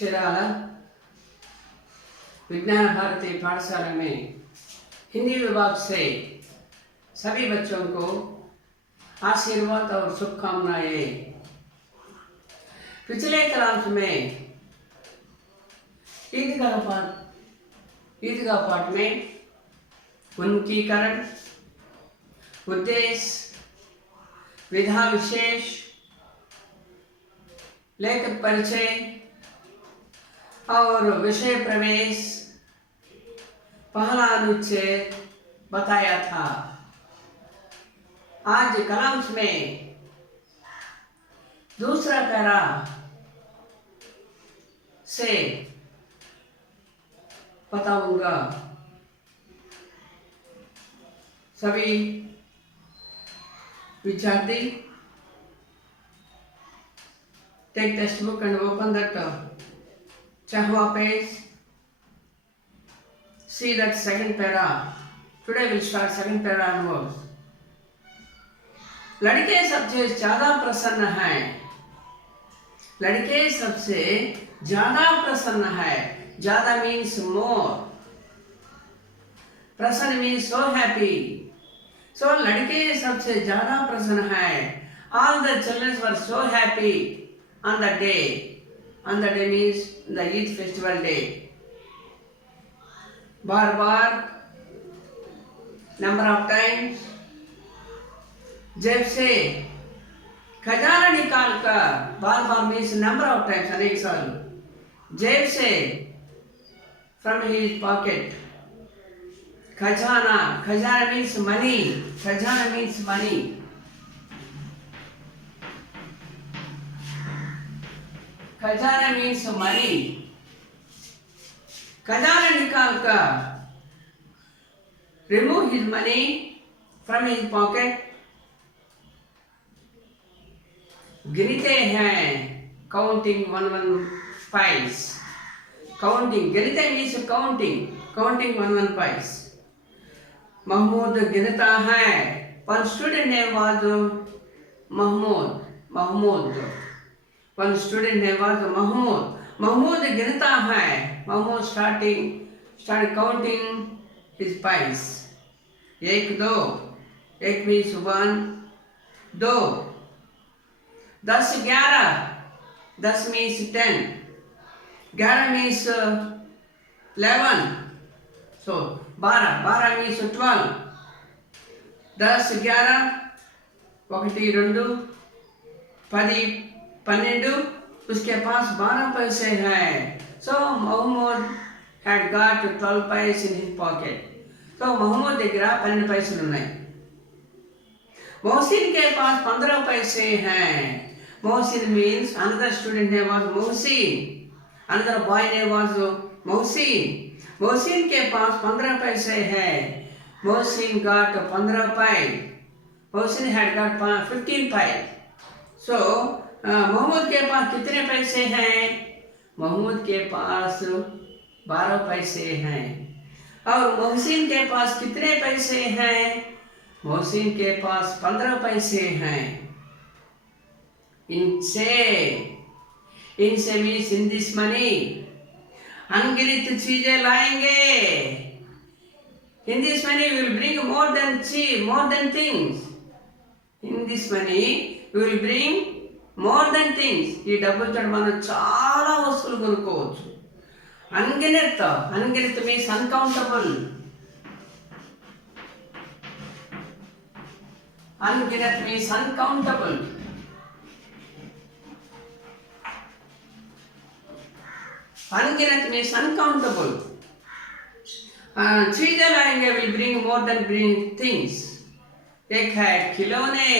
शिराला विज्ञान भारती पाठशाला में हिंदी विभाग से सभी बच्चों को आशीर्वाद और शुभकामनाएं। पिछले क्लास में ईदगाह पाठ में उन्मुखीकरण, उद्देश्य, विधा विशेष, लेखक परिचय और विषय प्रवेश, पहला अनुच्छेद बताया था। आज कलांश में दूसरा पैरा से बताऊंगा। सभी विद्यार्थी take textbook and open that Chahwa page. See that second para. Today we'll start second para onwards. लड़के सबसे ज्यादा प्रसन्न हैं। लड़के सबसे ज्यादा प्रसन्न है। ज्यादा means more. प्रसन्न means so happy. So लड़के सबसे ज्यादा प्रसन्न है। All the children were so happy on the day. On the day means the Eid festival day. Bar bar number of times, जब से खजाना निकाल कर, बार बार means number of times, अनेक साल, जेब से from his pocket, खजाना, खजाना means money, खजाना means money. खजाना means money. खजाना निकाल कर remove his money from his pocket. गिनते हैं counting one pies. Counting, गिनते means counting one pies. Mahmood गिनता है. One student name was Mahmood. One student name was Mahmood. Mahmood गिनता है. Mahmood started counting his pies. 1 2, 1 means 1, 2, 10 11, 10 means 10, 11 means 11, so 12 means 12, 10 11, 1 2, 10 12, उसके पास 12 पैसे हैं. So Mahmood had got 12 pies in his pocket. So Mahmood దగ్గర 12 పైసలు ఉన్నాయి. मोहसिन के पास 15 पैसे हैं. Mohsin means another student name was Mohsin. Another boy name was Mohsin. Mohsin के पास 15 पैसे हैं. Mohsin got 15 pies. Mohsin had got 15 pies. So Mohammad के पास कितने पैसे हैं? मोहम्मद के पास 12 पैसे हैं. और मोहसिन के पास कितने पैसे हैं? मोहसिन के पास 15 पैसे हैं. इनसे मीन्स इन दिस मनी. अनगिनत चीजें लाएंगे. In this money we will bring more than things. In this money we will bring more than things. ఈ డబ్బులతో మనం చాలా వస్తువులు కొనుక్కోవచ్చు. అన్గినత్ మీన్స్ అన్కౌంటబుల్. అన్గినత్ మీన్స్ అన్కౌంటబుల్. अनगिनत means uncountable. चीजें लाएंगे will bring more than bring things. एक है खिलौने.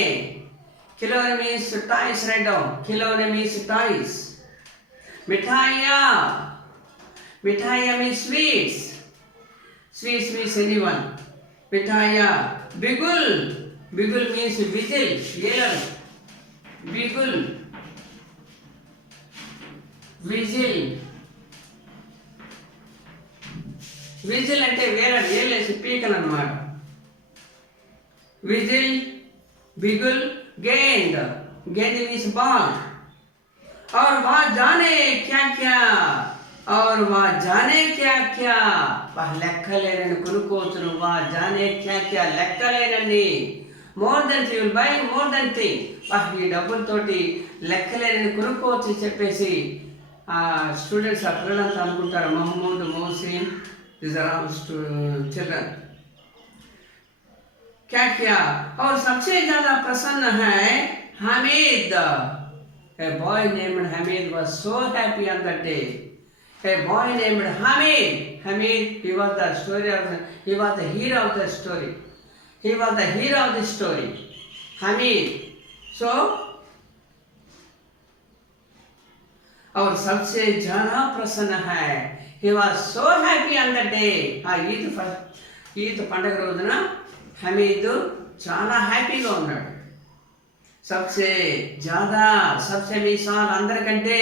खिलौने means toys. Write down. खिलौने means toys. मिठाइयाँ means sweets. Sweets means anyone. मिठाइयाँ. बिगुल means whistle. Yell. बिगुल. విజిల్ అంటే వేలేసి పీకలు అన్నమాట. విజిల్, బిగుల్, గేండ్. గేండ్ మీన్స్ బాల్. और वह जाने क्या क्या और वह जाने क्या क्या वह లెక్కలేనని కొనుక్కోవచ్చును వా జానే క్యా క్యా లెక్కలేనని more than you will buy more than thing ఈ డబ్బులతోటి లెక్కలేనని కొనుక్కోవచ్చు చెప్పేసి ఆ స్టూడెంట్స్ ఆ పిల్లలంతా అనుకుంటారు Mohammad Mohsin these are all children क्या क्या और सबसे ज्यादा प्रसन्न है Hamid A boy named Hamid was so happy on that day. A boy named Hamid. Hamid, he was the he was the hero of the story. He was the hero of the story. Hamid. So, और सबसे ज़्यादा प्रसन्न है. He was so happy on that day. Eid పండగ రోజున హమీద్ చాలా హ్యాపీగా ఉన్నాడు. सबसे ज़्यादा सबसे मिसाल अंदरकंटे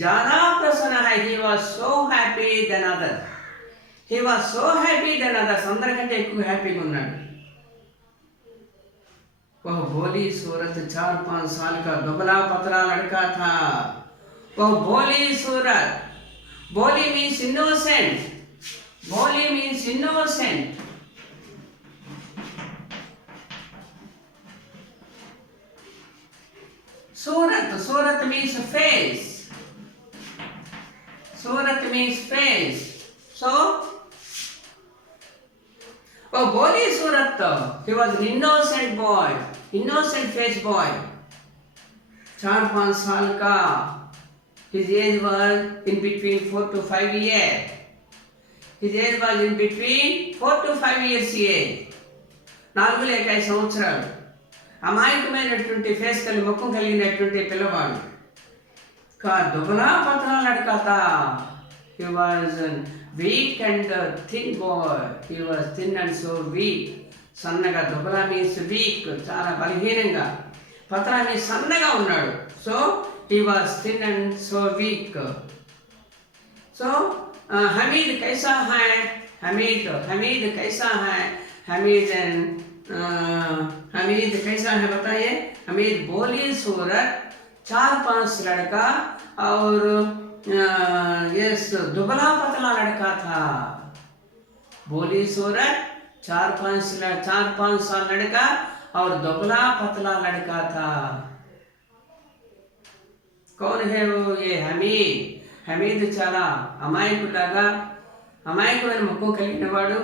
ज़्यादा प्रसन्न है. He was so happy than others. He was so happy than others. अंदरकंटे ఎక్కువ హ్యాపీగా ఉన్నాడు. वह भोली सूरत 4-5 साल का दुबला पतला लड़का था. वह भोली सूरत. भोली मीन्स innocent. भोली means innocent. Surat means face. Surat means face. So, Boli Surat, he was an innocent boy, innocent face boy. 4-5 साल का. His age was in between 4 to 5 years. His age was in between 4 to 5 years age. 4-5 సంవత్సరాలు. అమాయకమైనటువంటి face కలిగి ముఖం కలిగినటువంటి పిల్లవాడు కా దుబలా పతలా లड़का था. He was weak and thin boy. He was thin and so weak. సన్నగా దుబలా మీన్స్ వీక్ చాలా బలహీనంగా పతలా మీన్స్ సన్నగా ఉన్నాడు. So he was thin and so weak. So Hamid कैसा है? हमीद कैसा है? हमीद कैसा है बताइए. हमीद बोली सूरत 4-5 लड़का और यस दुबला पतला लड़का था. बोली सूरत 4-5 साल लड़का और दुबला पतला लड़का था. कौन है वो? ये हमीद చాలా అమాయకులాగా అమాయకమైన ముఖం కలిగిన వాడు.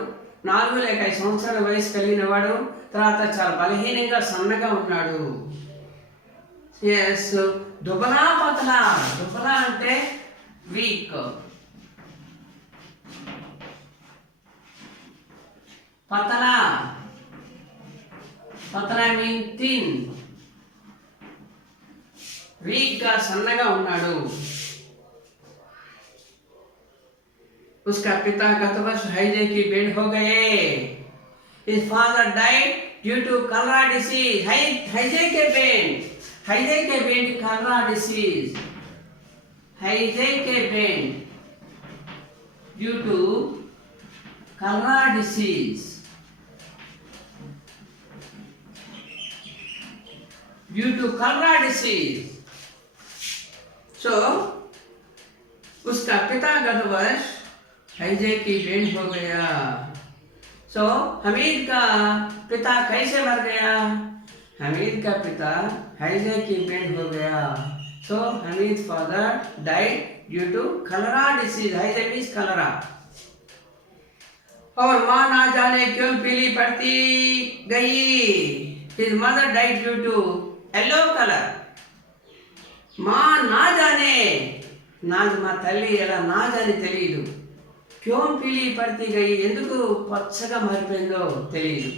4-5 సంవత్సరాల వయసు కలిగిన వాడు. తర్వాత చాలా బలహీనంగా సన్నగా ఉన్నాడు. ఎస్ దుబలా పతలా. దుబలా అంటే వీక్. పతలా మీన్ థిన్. వీక్ గా సన్నగా ఉన్నాడు. उसका पिता गत वर्ष हैजे की बेड हो गए. His father died due to cholera disease. हैजे के बेड cholera disease. हैजे के bed due to cholera disease. Due to cholera disease. So उसका पिता गत वर्ष हैजे की बेड हो गया. सो हमीद का पिता कैसे मर गया? हमीद का पिता हैजे की बेड हो गया. So Hamid father died due to cholera disease. हैजे मीन्स कलरा. और माँ ना जाने क्यों पीली पड़ती गई. His mother died due to yellow colour. माँ ना जाने మా తల్లి ఎలా నా జాని తెలియదు. क्यों पीली पड़ती गई ఎందుకు పచ్చగా మారిపోయిందో తెలియదు.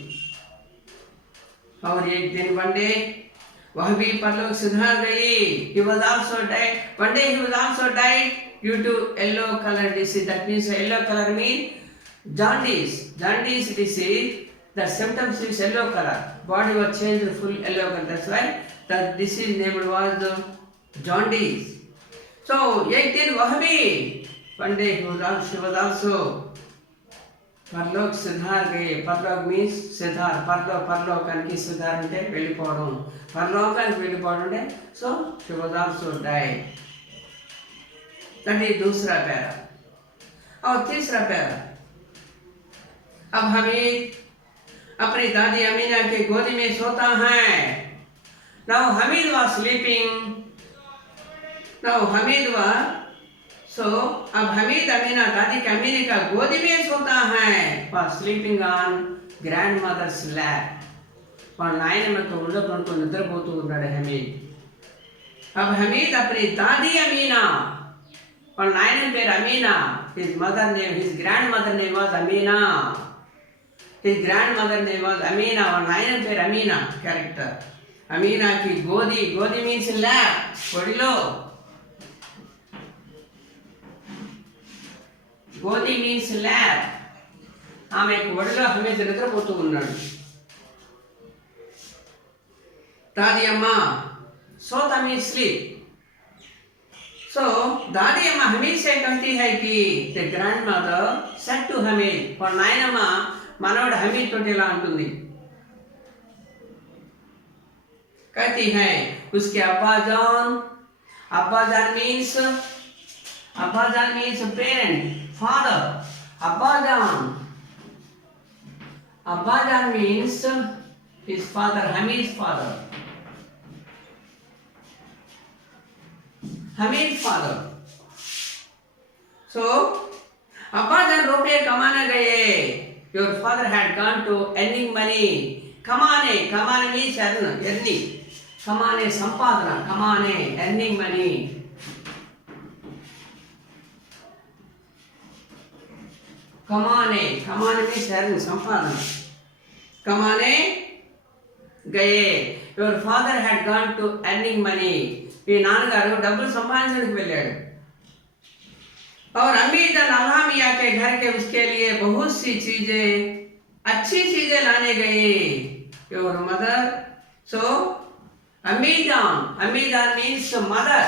और एक दिन वन डे वह भी परलोक सिधार गई. He was also died. One day he was also died due to yellow color disease. That means yellow color means jaundice. Jaundice disease. The symptoms is yellow color. Body was changed to full yellow color. That's why the disease named was jaundice. So एक दिन वह भी one day she was also परलोक सिधार गए. परलोक means सिधार. परलोकाనికి సిద్ధార్ అంటే వెళ్ళిపోవడం. పరలోకానికి వెళ్ళిపోవడం. So she was also died. That is दूसरा पैरा। और तीसरा पैरा, अब हमीद अपनी दादी अमीना के गोदी में सोता है। Now Hamid was sleeping, now Hamid was so अब हमीद अमीना दादी के अमीना का गोदी में सोता है। Was sleeping on grandmother's lap, और नायनम्మ ఒళ్ళో పడుకొని నిద్రపోతూ ఉన్నాడు హమీద్। अब हमीद अपनी दादी अमीना, और नायनम పేరు Amina, his mother name, his grandmother name was Amina, his grandmother name was Amina, और नायनम పేరు अमीना कैरेक्टर। अमीना की गोदी, गोदी मीन्स लैप, ఒడిలో, गोदी मीन्स लैप, ఆమె ఒడిలో హమీద్ నిద్రపోతూ ఉన్నాడు। दादी अम्मा सोता मीन्स स्लीप। सो दादी अम्मा हमीद से कहती है कि the grandmother said to Hamid, और नायनम्మ मनोड हमीद तो ఇలా अंटुंदी, कहती है उसके अब्बा जान मीन्स पेरेंट, फादर। अब्बा जान means his father, Hamid's father, Hamid father. So अब्बा जान रुपये कमाने गए। Your father had gone to earning money. कमाने मीन्स अर्निंग, कमाने संपादना, कमाने अर्निंग मनी। कमाने मीन्स अर्निंग, संपादना, कमाने गए। Your father had gone to earning money, మీ నాన్నగారు డబ్బులు సంపాదించడానికి వెళ్ళాడు। और अमीद अल्लाह मियाँ के घर के उसके लिए बहुत सी चीजें, अच्छी चीजें लाने गए। योर मदर, सो अमीजान मीन्स मदर।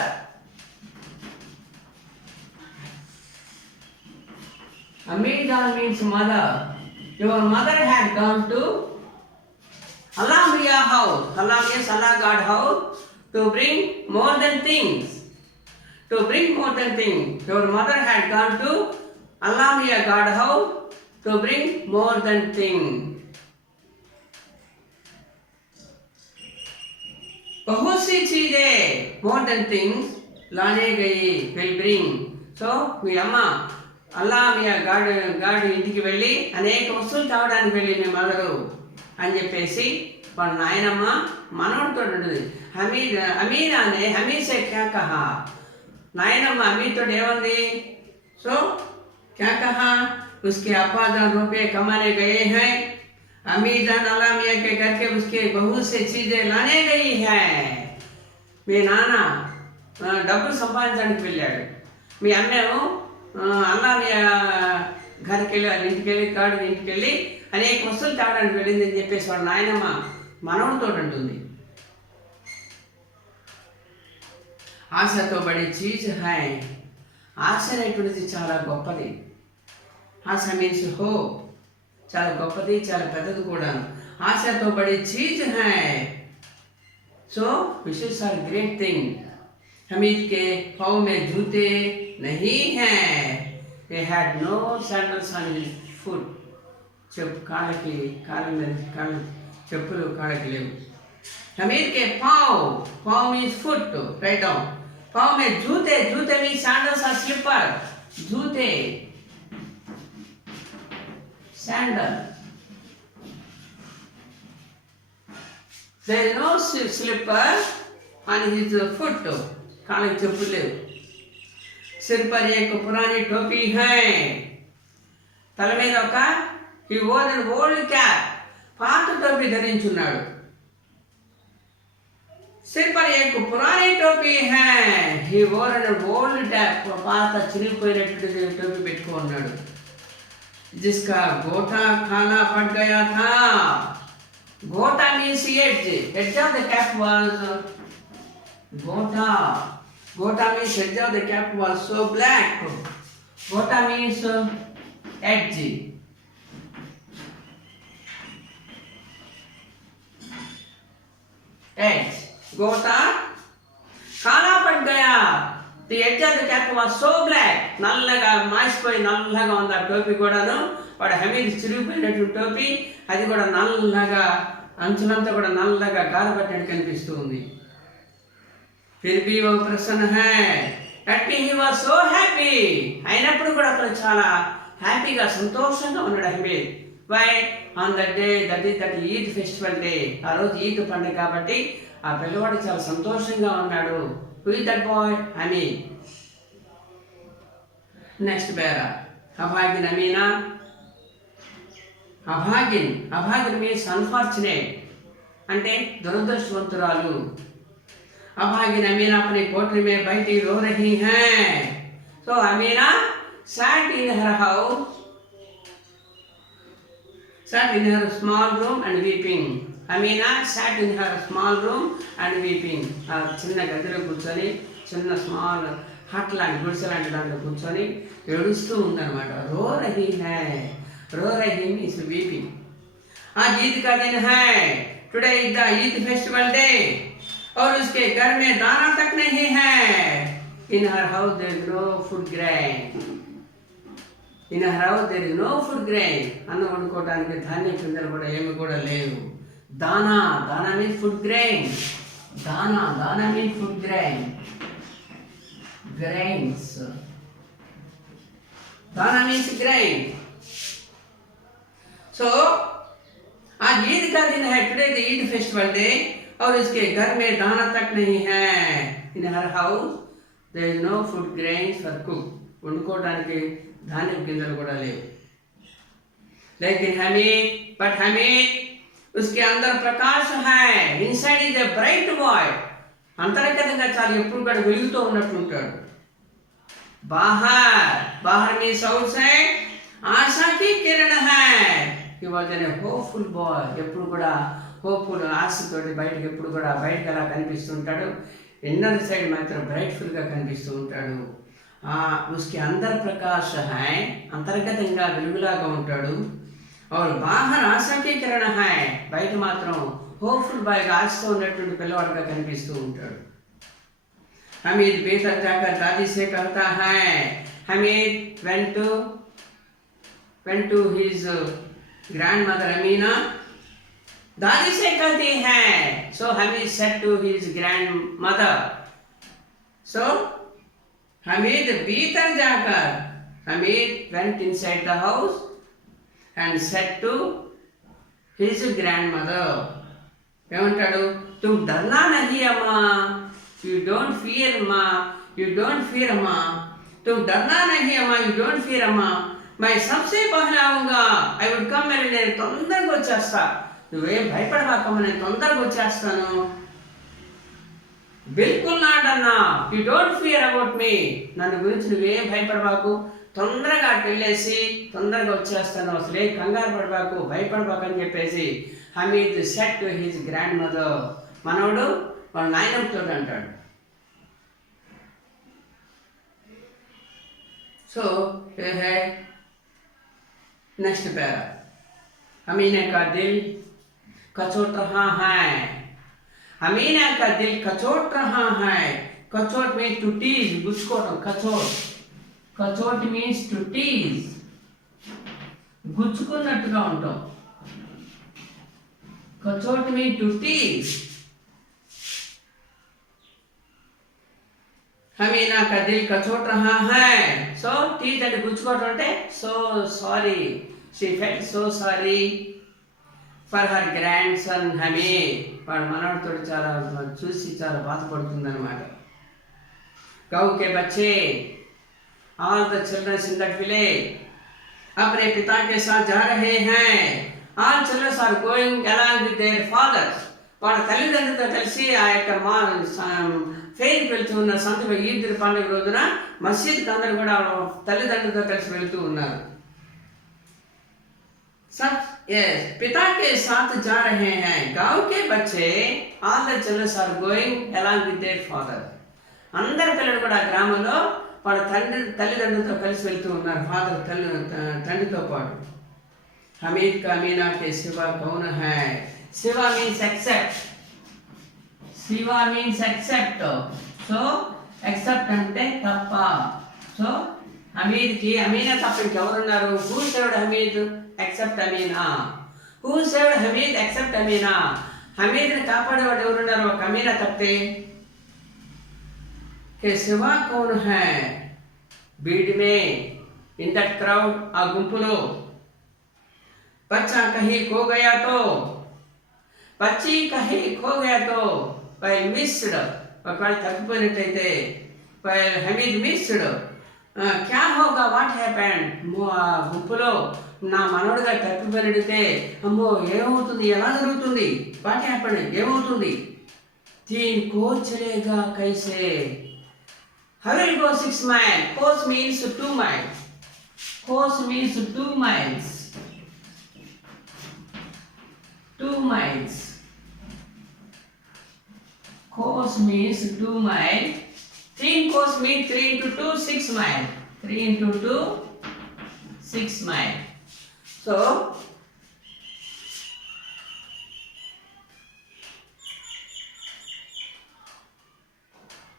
अमीजान means mother. Your mother had gone to Allah मियाँ house, Allah means Allah god house, to bring more than things. Your mother had gone to Allah Miya God house to bring more than things. बहुत सी चीजें, more than things लाने गई, will bring. So మీ అమ్మ అల్లా మియా God ఇంటికి వెళ్ళి అనేక వస్తువులు తేవడానికి వెళ్ళి మీ మదరు అని చెప్పేసి వాళ్ళ నాయనమ్మ మనవడితో ఉంటుంది। अमीना ने हमीद से क्या कहा, नायनम्मा अमीद तो देवंदी। सो क्या कहा, उसके अब्बा जान रुपये कमाने गए हैं। अमीद जान अल्लाह मियाँ के घर के उसके बहुत से चीजें लाने गई है। మీ నాన్న డబ్బులు సంపాదించడానికి వెళ్ళాడు, మీ అమ్మేమో అల్లా మియా घरకి వెళ్ళి వాళ్ళ ఇంటికి వెళ్ళి గాడి ఇంటికి వెళ్ళి అనేక వస్తువులు తేవడానికి వెళ్ళింది అని చెప్పేసి వాళ్ళ నాయనమ్మ మనవడితో అంటుంది। ఆశతో బడి చీజ్ హై, ఆశ అనేటువంటిది చాలా గొప్పది। ఆశ మీన్స్ హోప్, చాలా గొప్పది, చాలా పెద్దది కూడా। ఆశతో బడి చీజ్ హై, సో विशेष आर ग्रेट थिंग। हमीद के पाँव में जूते नहीं हैं, they had no sandals on his foot, కాళ్ళకి చెప్పులు కాళ్ళకి లేవు। हमीद के पाँव मीन्स फुट, राइट डाउन। पाँव में जूते मीन्स सैंडल्स और स्लीपर, जूते sandal. There is no slipper on his foot, काले चप्पल। सिर पर एक पुरानी टोपी है, तल మీద ఒక he wore an old cap, పాత టోపీ ధరించున్నాడు। सिर पर एक पुरानी टोपी है, he wore an old cap, పాత చిరిగిపోయినటువంటి టోపీ పెట్టుకున్నాడు। जिसका गोटा खाना पड़ गया था। गोटा means edge of the cap was गोटा means edge of the cap was so black. गोटा means edge. गोटा काला पड़ गया, the edge of the cap was so black, నల్లగా మాసిపోయి నల్లగా ఉంది ఆ టోపీ కూడాను. వాడు హమీద్ చిరిగిపోయినటువంటి టోపీ, అది కూడా నల్లగా అంచులంతా కూడా నల్లగా గారపట్టినట్టు కనిపిస్తూ ఉంది. ఫిర్ భీ వో ప్రసన్న హై, at he was so happy, అయినప్పుడు కూడా అతను చాలా హ్యాపీగా సంతోషంగా ఉన్నాడు Hamid. Why? On that day, that Eid festival day, ఆ రోజు ఈద్ పండుగ కాబట్టి ఆ పిల్లవాడు చాలా సంతోషంగా ఉన్నాడు. Who is that boy? Hamid. Next para అభాగిన్ అమీనా. అభాగిన్ మీన్స్ అన్ఫార్చునేట్, అంటే దురదృష్టవంతురాలు. अभागिन अमीना अपने कोठरी में बैठी रो रही हैं. So Amina sat in her house, sat in her small room and weeping. Amina sat in her small room and weeping. ఆ చిన్న గదిలో కూర్చొని, చిన్న స్మాల్ హట్ లాంటి గుడిసె లాంటి దాంట్లో కూర్చొని ఏడుస్తూ ఉందన్నమాట. रो रही means weeping. आज ईद का दिन है, today is the Eid festival day, और उसके घर में दाना तक नहीं है. In her house there is no food grain. In her house there is no food grain. అన్నం వండుకోవడానికి ధాన్యం పిందెలు కూడా ఏమి కూడా లేవు. దానా మీన్స్ ఫుడ్ గ్రెయిన్. దానా మీన్స్ ఫుడ్ గ్రెయిన్, గ్రెయిన్స్. दाना मीन्स ग्रेन. सो आज ईद का दिन है, today the Eid festival day, और इसके घर में दाना तक नहीं है. In her house there is no food grains for cook. వండుకోవడానికి ధాన్యం గింజలు కూడా లేవు. लेकिन हमें उसके अंदर प्रकाश है. Inside is a bright boy. అంతర్గతంగా చాలా ఎప్పుడు కూడా వెలుగుతూ ఉన్నట్టు ఉంటాడు. बाहर में आउटसाइड आशा की किरण है. He was an hopeful boy. ఎప్పుడు కూడా హోప్ఫుల్, ఆశతోటి ఎప్పుడు కూడా బయటకు అలా కనిపిస్తుంటాడు. ఇన్నర్ సైడ్ మాత్రం బ్రైట్ఫుల్గా కనిపిస్తూ ఉంటాడు. उसके अंदर प्रकाश है, అంతర్గతంగా వెలుగులాగా ఉంటాడు. और बाहर आशा की किरण है, బయట మాత్రం హోప్ఫుల్ బాయ్గా ఆశతో ఉన్నటువంటి పిల్లవాడుగా కనిపిస్తూ ఉంటాడు. हमीद भीतर जाकर दादी से कहता है. Hamid went to his grandmother Amina. दादी से कहती है. So Hamid said to his grandmother. So Hamid भीतर जाकर, Hamid went inside the house and said to his grandmother. ఏమంటాడు? तुम डरना नहीं अम्मा, you don't fear अम्मा, you don't fear अम्मा, तुम डरना नहीं अम्मा, you don't fear अम्मा, मैं सबसे पहले आऊंगा. I would come and నేను తొందరగా వచ్చేస్తా. నువ్వేం భయపడవాకమ్మ, నేను తొందరగా వచ్చేస్తాను. బిల్కుల్ నాట్ అన్నా. You don't fear about me, నన్ను గురించి నువ్వేం భయపడవాకు, తొందరగా అటు వెళ్ళేసి తొందరగా వచ్చేస్తాను, అసలు ఏ కంగారు పడవాకు, భయపడవాకు అని చెప్పేసి Hamid said to his grandmother. మనవడు వాళ్ళ నాయనమ్మతో అంటాడు. సో ये है नेक्स्ट पैरा. अमीना का दिल कचोट रहा है. अमीना का दिल कचोट रहा है. कचोट मीन्स टू टीज, गुచ్చుకోవడం. కచోట్ మీన్స్ టు టీజ్, గుచ్చుకున్నట్టుగా ఉంటాం. కచోట్ మీన్స్ టు టీజ్. हमीना का दिल कचोट रहा है. సో టీజ్ అంటే గుచ్చుకోవడం అంటే so sorry. She felt so sorry for her grandson Hamid. వాడు మనవడితో చాలా చూసి చాలా బాధపడుతుంది అనమాట. गाँव के बच्चे, all the children in that village, अपने पिता के साथ जा रहे हैं. All children are going along with their fathers. వాళ్ళ తల్లిదండ్రులతో కలిసి ఆ యొక్క ఫెయిర్కి వెళ్తూ ఉన్నారు. సంతలో ఈద్ పండుగ రోజున మసీద్కి అందరూ కూడా తల్లిదండ్రులతో కలిసి వెళ్తూ ఉన్నారు. पिता के साथ जा रहे हैं. गाँव के बच्चे, all the children are going along with their father. అందరి పిల్లలు కూడా గ్రామంలో వాళ్ళ తల్లిదండ్రులతో కలిసి వెళ్తూ ఉన్నారు. ఫాదర్ తండ్రితో పాటు. हमीद का अमीना के सिवा कौन है. सिवा मीन्स एक्सेप्ट. सिवा मीन्स एक्सेप्ट. So ఎక్సెప్ట్ అంటే తప్ప. సో హమీద్కి అమీనా తప్ప ఇంకెవరున్నారు? Who saved Hamid except Amina. Who saved Hamid except Amina. హమీద్ని కాపాడేవాడు ఎవరున్నారు? ఒక అమీనా తప్పే. के सिवा कौन है भीड़ में इन दैट क्राउड आ गुंपुलो. बच्चा कहीं खो गया तो, बच्ची कहीं खो गया तो, while missed ఒకవేళ తప్పిపోయినట్టయితే while హమీద్ missed क्या होगा వాట్ హ్యాపెండ్. ఆ గుంపులో నా మనవడిగా తప్పిపోయినట్టయితే అమ్మో ఏమవుతుంది, ఎలా జరుగుతుంది, వాట్ హ్యాపెండ్ ఏమవుతుంది. तीन को चलेगा कैसे. How will go 6 miles? Course means 2 miles. Course means 2 miles. 2 miles. Course means 2 miles. 3 course means 3 into 2, 6 miles. 3 into 2, 6 miles. So,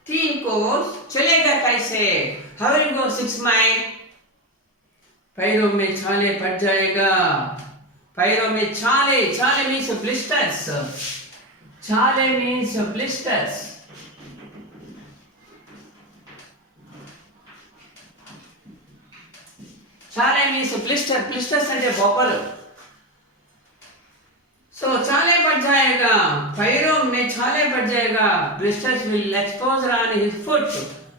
तीन कोस चलेगा कैसे. How will go 6 miles? पैरों में छाले पड़ जाएगा. पैरों में छाले, छाले means blisters. छाले means blisters. छाले means blister. Blisters అంటే బొబ్బలు. So छाले पड़ जाएगा, पैरों में छाले पड़ जाएगा. Blisters will expose on his foot.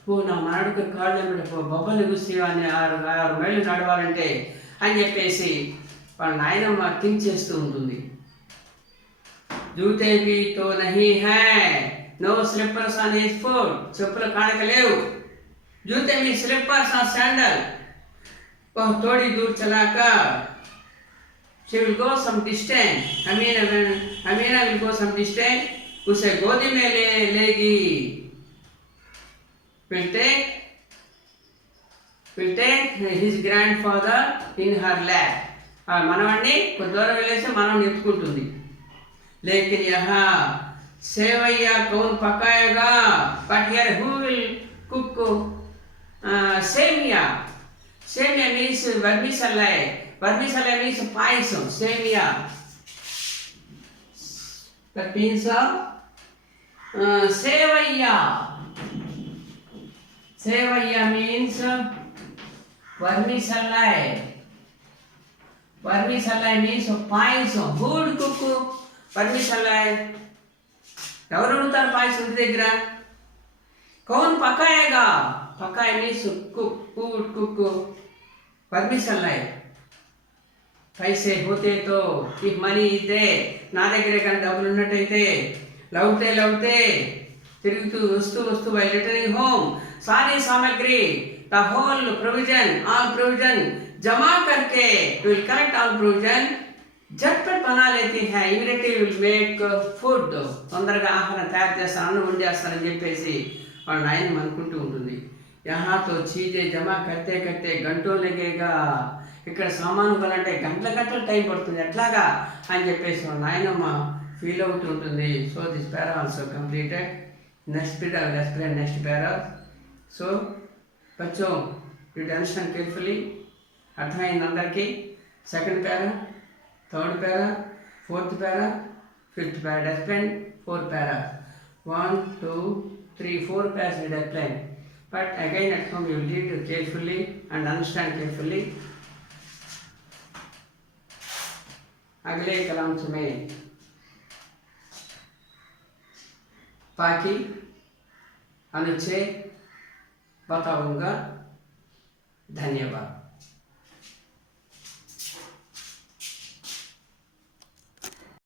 ఓ నా మనడుకు కాళ్ళ మీద బొబ్బలు గుసి అని 6 మైళ్ళు నడవాలంటే అని చెప్పేసి వాళ్ళ నాయనమ్మ థింక్ చేస్తూ ఉంటుంది. జూతే भी तो नहीं है. No slippers on his foot. చెప్పులు కాడక లేవు. जूते में slippers और sandal. वह थोड़ी दूर चलाकर she will go some distance. Amina will go some distance. उसे गोदी में लेगी. Will take his grandfather in her lap. ఆ మనవణ్ణి కొద్ది దూరం వెళ్ళేసి మనవణ్ణి ఎత్తుకుంటుంది. लेकिन यहाँ सेवैया कौन पकाएगा. But here who will cook semiya. Semiya means vermicelli. Vermicelli means payasam, semia. That means sevaiya. Sevaiya means vermicelli. Vermicelli means payasam. Who would cook vermicelli? ఎవరు వండుతారు పాయసం ఇంటి దగ్గర? कौन पकाएगा. पकाए means cook. Who would cook vermicelli? पैसे होते तो, if money is there, నా దగ్గర కానీ డబ్బులు ఉన్నట్టయితే లౌటే లౌటే తిరుగుతూ వస్తూ by returning home सारी सामग्री the whole provision, all provision जमा करके will collect all provision. झटपट बना लेती है. immediately will make food. తొందరగా ఆహారం తయారు చేస్తాను, అన్నం వండేస్తానని చెప్పేసి వాళ్ళ నాయనమ్మ అనుకుంటూ ఉంటుంది. यहाँ तो चीजें जमा करते करते घंटों लगेगा. ఇక్కడ సామాను కొనాలంటే గంటల టైం పడుతుంది ఎట్లాగా అని చెప్పేసి నాయనమ్మ ఫీల్ అవుతూ ఉంటుంది. So this para also completed. Next para. So బచ్చో యూ అండర్స్టాండ్ కేర్ఫుల్లీ. అర్థమైంది అందరికీ? Second para, third para, fourth para, fifth para explain. 4 para. 1 2 3 4 paras will explain. But again at home you will read carefully and understand carefully. अगले कलाम में बाकी अनुच्छेद बताऊंगा. धन्यवाद.